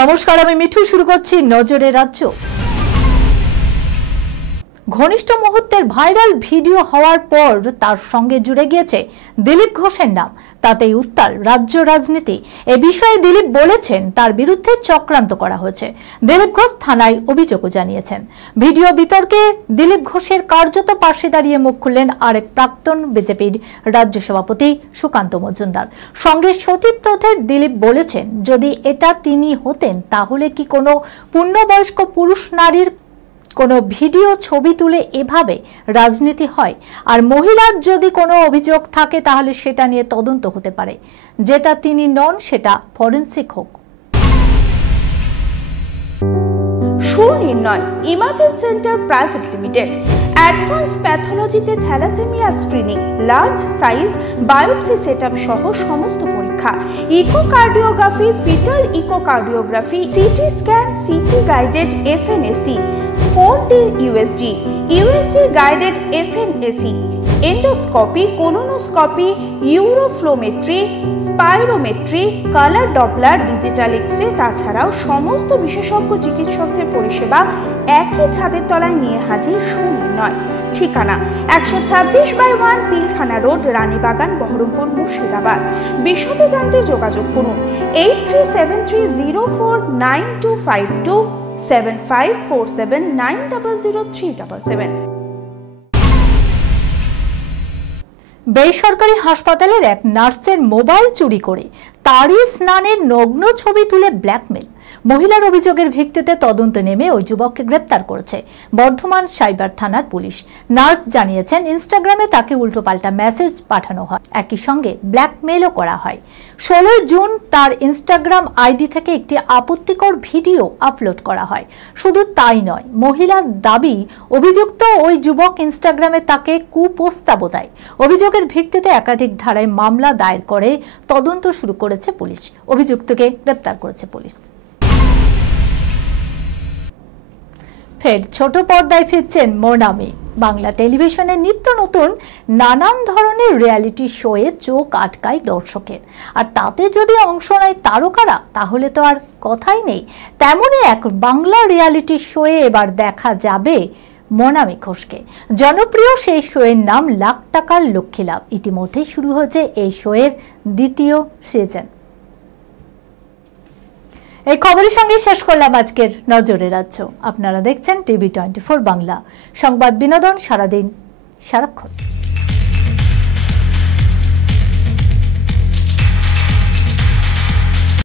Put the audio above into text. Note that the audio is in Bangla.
নমস্কার, আমি মিঠু। শুরু করছি নজরে রাজ্য। ঘনিষ্ঠ মুহূর্তের ভাইরাল ভিডিও হওয়ার পর তার সঙ্গে জুড়ে গিয়েছে দিলীপ ঘোষের নাম। তাতেই উত্তাল রাজ্য রাজনীতি। এ বিষয়ে দিলীপ বলেছেন তার বিরুদ্ধে চক্রান্ত করা হয়েছে। দিলীপ ঘোষ থানায় অভিযোগও জানিয়েছেন। ভিডিও বিতর্কে দিলীপ ঘোষের কার্যত পাশে দাঁড়িয়ে মুখ খুললেন আরেক প্রাক্তন বিজেপির রাজ্য সভাপতি সুকান্ত মজুমদার। সঙ্গে সতীর্থদের দিলীপ বলেছেন, যদি এটা তিনি হতেন তাহলে কি কোনো পূর্ণবয়স্ক পুরুষ নারীর কোনো ভিডিও ছবি তুলে এভাবে রাজনীতি হয়? আর মহিলার যদি কোনো অভিযোগ থাকে তাহলে সেটা নিয়ে তদন্ত হতে পারে। যেটা তিনি নন সেটা ফরেনসিক হোক। Sunirnoy imaging centre private limited advance প্যাথোলজিতে thalassemia screening, large size biopsy setup সহ সমস্ত পরীক্ষা, echocardiography, fetal echocardiography, CT scan, CT guided FNAC, 4D USG, USG guided FNAC, endoscopy, colonoscopy, uroflowmetry, spirometry, colour Doppler, digital X ray, তাছাড়াও সমস্ত বিশেষজ্ঞ চিকিৎসকদের পরিষেবা একই ছাদের তলায় নিয়ে হাজির সুনির্ণয়। ঠিকানা 126/1 পিলখানা রোড, রানীবাগান, বহরমপুর, মুর্শিদাবাদ। বিশদে জানতে যোগাযোগ করুন 8373049252 7547900377। বেসরকারি হাসপাতালের এক নার্সের মোবাইল চুরি করে তারই স্নানের নগ্ন ছবি তুলে ব্ল্যাকমেল। মহিলার অভিযোগের ভিত্তিতে তদন্ত নেমে ওই যুবককে গ্রেপ্তার করেছে বর্ধমান সাইবার থানার পুলিশ। নার্স জানিয়েছেন, ইনস্টাগ্রামে তাকে উল্টোপাল্টা মেসেজ পাঠানো হয়, একই সঙ্গে ব্ল্যাকমেলও করা হয়। 16 জুন তার ইনস্টাগ্রাম আইডি থেকে একটি আপত্তিকর ভিডিও আপলোড করা হয়। শুধু তাই নয়, মহিলার দাবি অভিযুক্ত ওই যুবক ইনস্টাগ্রামে তাকে কুপ্রস্তাবও দেয়। অভিযোগের ভিত্তিতে একাধিক ধারায় মামলা দায়ের করে তদন্ত শুরু করেছে পুলিশ। অভিযুক্তকে গ্রেপ্তার করেছে পুলিশ। ফের ছোট পর্দায় ফিরছেন মোনামি। বাংলা টেলিভিশনের নিত্য নতুন নানান ধরনের রিয়ালিটি শোয়ে চোখ আটকায় দর্শকের। আর তাতে যদি অংশ নেয় তারকারা, তাহলে তো আর কথাই নেই। তেমনই এক বাংলা রিয়ালিটি শোয়ে এবার দেখা যাবে মোনামি ঘোষকে। জনপ্রিয় সেই শোয়ের নাম লাখ টাকার লক্ষ্মী লাভ। ইতিমধ্যেই শুরু হয়েছে এই শোয়ের দ্বিতীয় সিজন। এই খবরের সঙ্গে শেষ করলাম আজকের নজরে রাজ্য। আপনারা দেখছেন TV24 বাংলা, সংবাদ বিনোদন সারাদিন সারাক্ষণ।